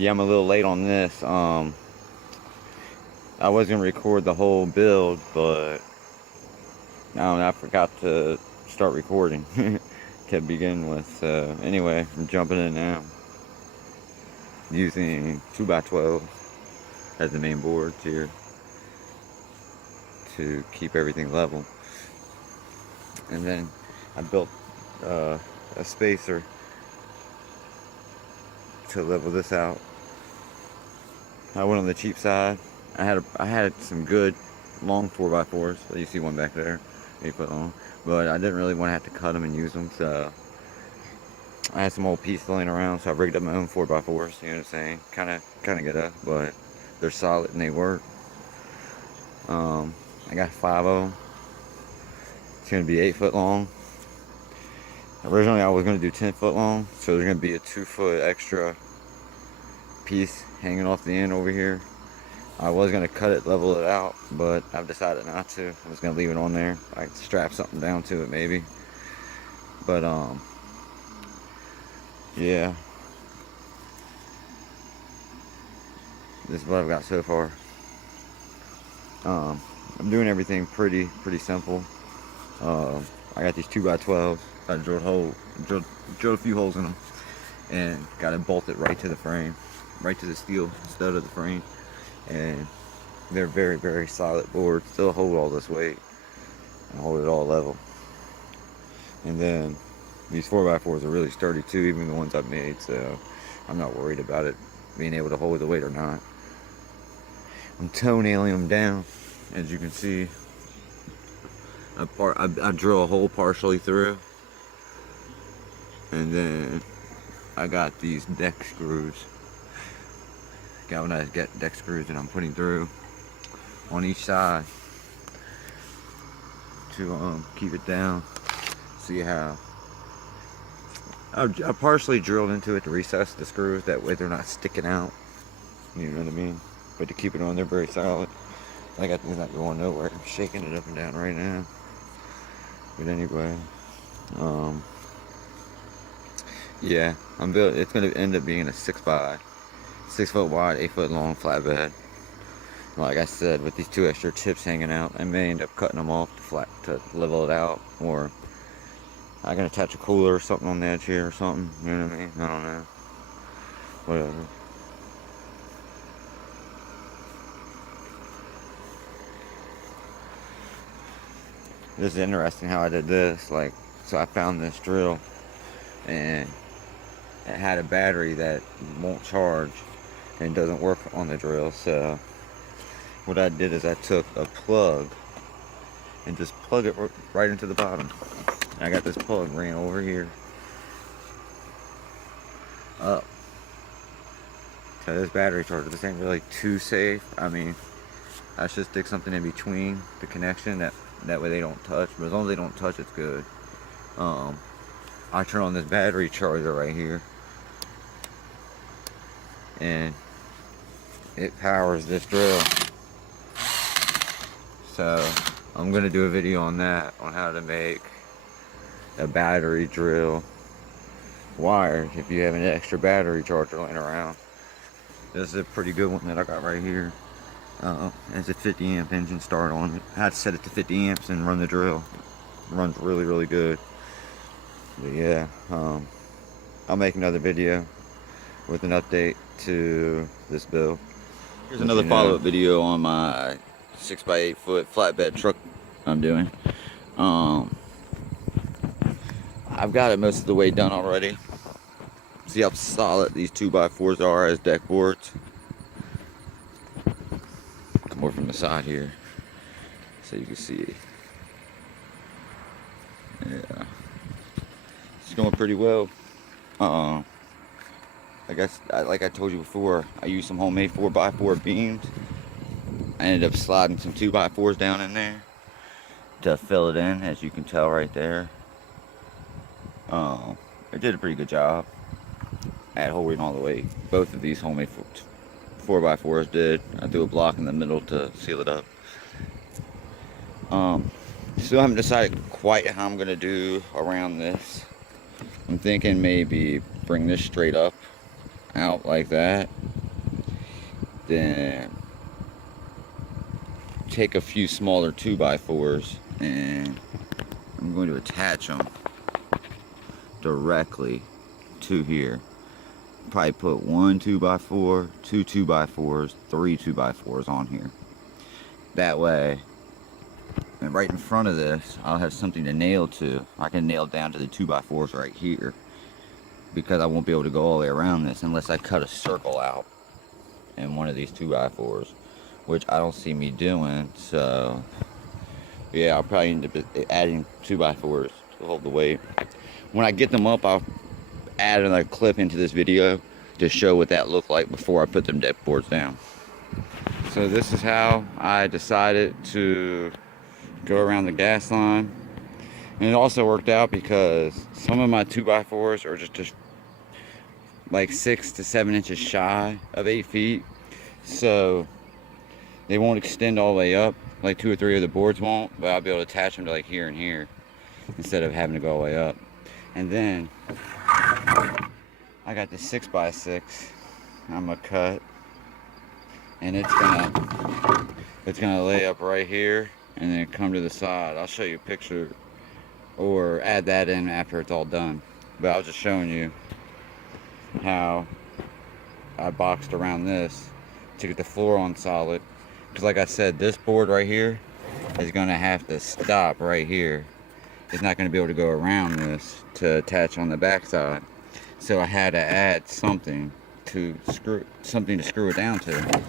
yeah, I'm a little late on this. I was gonna record the whole build, but I forgot to start recording to begin with. So anyway, I'm jumping in now using 2x12 as the main boards here to keep everything level. And then I built a spacer to level this out. I went on the cheap side. I had some good long 4x4s. So you see one back there, 8 foot long. But I didn't really want to have to cut them and use them, so I had some old pieces laying around, so I rigged up my own 4x4s. You know what I'm saying? Kind of good up, but they're solid and they work. I got 5 of them. It's gonna be 8 foot long. Originally I was gonna do 10 foot long, so there's gonna be a 2 foot extra piece hanging off the end over here. I was gonna cut it, level it out, but I've decided not to. I was gonna leave it on there. I could strap something down to it maybe. But yeah. This is what I've got so far. I'm doing everything pretty simple. I got these 2x12s. I drilled a few holes in them, and got it bolted right to the frame, right to the steel stud of the frame. And they're very solid boards. Still hold all this weight and hold it all level. And then these 4x4s are really sturdy too, even the ones I've made. So I'm not worried about it being able to hold the weight or not. I'm toenailing them down, as you can see. I drill a hole partially through, and then I got these deck screws, galvanized deck screws, that I'm putting through on each side to keep it down. See how I partially drilled into it to recess the screws, that way they're not sticking out. You know what I mean? But to keep it on, they're very solid. I got these not going nowhere. I'm shaking it up and down right now. But anyway, yeah, it's gonna end up being a 6 foot wide, 8 foot long flatbed. Like I said, with these 2 extra tips hanging out, I may end up cutting them off to level it out, or I can attach a cooler or something on the edge here or something. You know what I mean? I don't know. Whatever. This is interesting how I did this. Like, so I found this drill, and it had a battery that won't charge and doesn't work on the drill. So what I did is I took a plug and just plug it right into the bottom. And I got this plug ran over here up to this battery charger. This ain't really too safe. I mean, I should stick something in between the connection that way they don't touch, but as long as they don't touch, it's good. I turn on this battery charger right here, and it powers this drill. So I'm gonna do a video on that, on how to make a battery drill wired if you have an extra battery charger laying around. This is a pretty good one that I got right here. It's a 50 amp engine start on it. I had to set it to 50 amps and run the drill. It runs really good. But yeah, I'll make another video with an update to this build. Here's another follow-up video on my 6x8 foot flatbed truck I'm doing. I've got it most of the way done already. See how solid these 2x4s are as deck boards. More from the side here, so you can see. Yeah, it's going pretty well. I guess, like I told you before, I used some homemade 4x4 beams. I ended up sliding some 2x4s down in there to fill it in, as you can tell right there. It did a pretty good job at holding all the weight. Both of these homemade 4x4s did. I threw a block in the middle to seal it up. Still haven't decided quite how I'm gonna do around this. I'm thinking maybe bring this straight up out like that, then take a few smaller 2x4s and I'm going to attach them directly to here. Probably put 1 2x4, 2 2x4s, 3 2x4s on here. That way, and right in front of this, I'll have something to nail to. I can nail down to the 2x4s right here, because I won't be able to go all the way around this unless I cut a circle out in one of these 2x4s, which I don't see me doing. So yeah, I'll probably end up adding 2x4s to hold the weight. When I get them up, I'll add another clip into this video to show what that looked like before I put them deck boards down. So this is how I decided to go around the gas line. And it also worked out because some of my 2x4s are just like 6 to 7 inches shy of 8 feet. So they won't extend all the way up, like 2 or 3 of the boards won't, but I'll be able to attach them to like here and here instead of having to go all the way up. And then I got this 6x6 I'm gonna cut, and it's gonna lay up right here and then come to the side. I'll show you a picture or add that in after it's all done, but I was just showing you how I boxed around this to get the floor on solid, because like I said, this board right here is gonna have to stop right here. It's not gonna be able to go around this to attach on the back side. So I had to add something to screw it down to.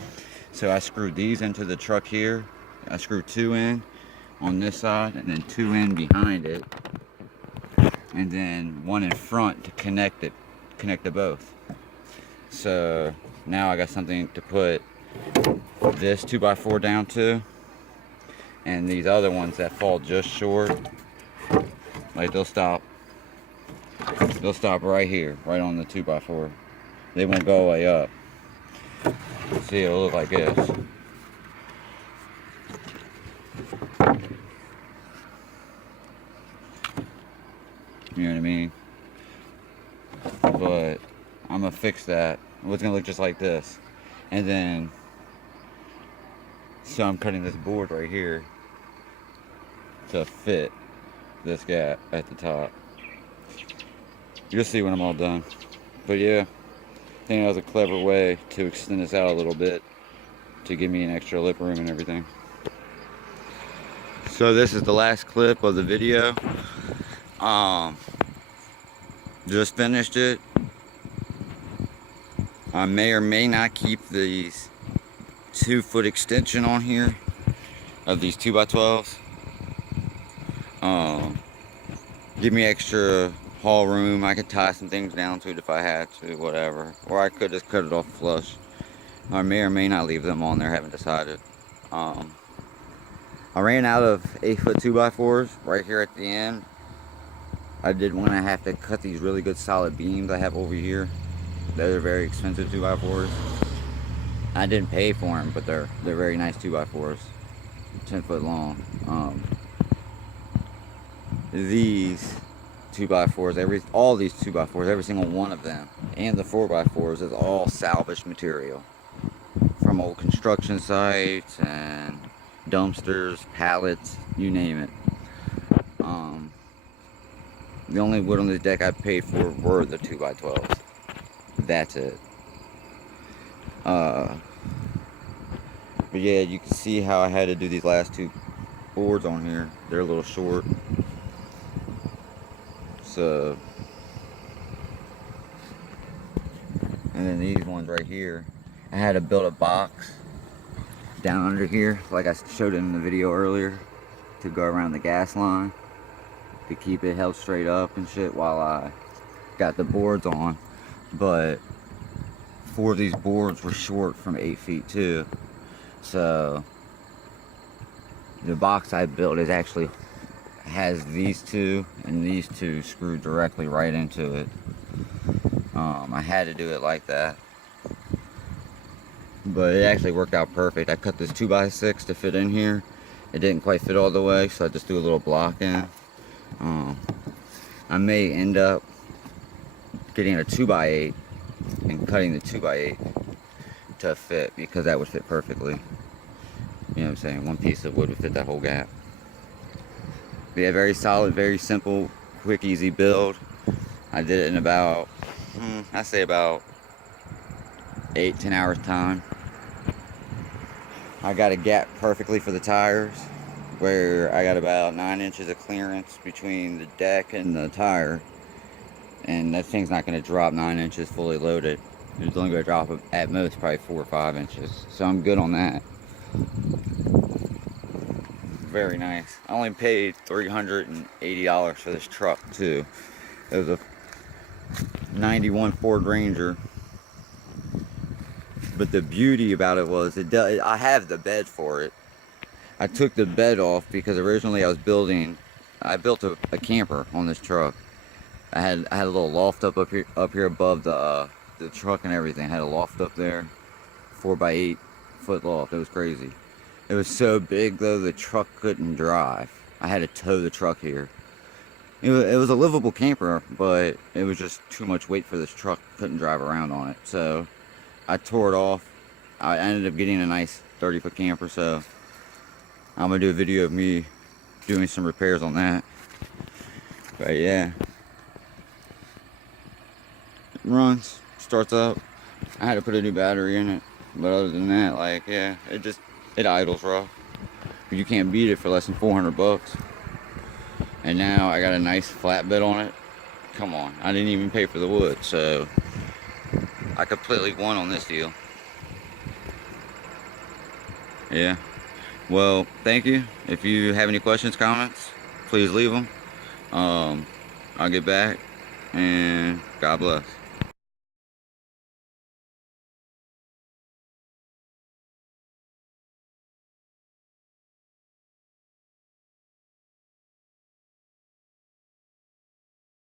So I screwed these into the truck here. I screwed 2 in on this side and then 2 in behind it, and then 1 in front to connect the both. So now I got something to put this 2x4 down to, and these other ones that fall just short, like they'll stop right here, right on the 2x4. They won't go all the way up. See, it'll look like this. You know what I mean? But I'm gonna fix that. It's gonna look just like this. And then, so I'm cutting this board right here to fit this gap at the top. You'll see when I'm all done. But yeah, I think that was a clever way to extend this out a little bit to give me an extra lip room and everything. So this is the last clip of the video. Just finished it. I may or may not keep these 2-foot extension on here of these 2x12s. Give me extra haul room. I could tie some things down to it if I had to, whatever. Or I could just cut it off flush. I may or may not leave them on there, haven't decided. I ran out of 8-foot 2x4s right here at the end. I did want to have to cut these really good solid beams I have over here. They're very expensive 2x4s. I didn't pay for them, but they're very nice 2x4s. 10 foot long. These 2x4s, all these 2x4s, every single one of them, and the 4x4s is all salvaged material from old construction sites and dumpsters, pallets, you name it. The only wood on this deck I paid for were the 2x12s. That's it. But yeah, you can see how I had to do these last 2 boards on here. They're a little short. So, and then these ones right here, I had to build a box down under here, like I showed in the video earlier, to go around the gas line to keep it held straight up and shit while I got the boards on. But 4 of these boards were short from 8 feet too, so the box I built is actually has these 2 and these 2 screwed directly right into it. I had to do it like that, but it actually worked out perfect. I cut this 2x6 to fit in here. It didn't quite fit all the way, so I just threw a little block in. I may end up getting a 2x8 and cutting the 2x8 to fit, because that would fit perfectly. You know what I'm saying? One piece of wood would fit that whole gap. But yeah, very solid, very simple, quick, easy build. I did it in about, I say about 8-10 hours time. I got a gap perfectly for the tires, where I got about 9 inches of clearance between the deck and the tire, and that thing's not going to drop 9 inches fully loaded. It's only going to drop at most probably 4 or 5 inches, so I'm good on that. Very nice. I only paid $380 for this truck too. It was a 91 Ford Ranger. But the beauty about it was, I have the bed for it. I took the bed off because originally I built a camper on this truck. I had a little loft up here above the truck and everything. I had a loft up there, 4x8 foot loft. It was crazy. It was so big though, the truck couldn't drive. I had to tow the truck here. It was a livable camper, but it was just too much weight for this truck. Couldn't drive around on it, so I tore it off. I ended up getting a nice 30-foot camper, so I'm gonna do a video of me doing some repairs on that. But yeah, it runs, starts up. I had to put a new battery in it, but other than that, like, yeah, it idles rough. But you can't beat it for less than 400 bucks. And now I got a nice flatbed on it. Come on, I didn't even pay for the wood, so I completely won on this deal. Yeah. Well, thank you. If you have any questions, comments, please leave them. I'll get back, and God bless.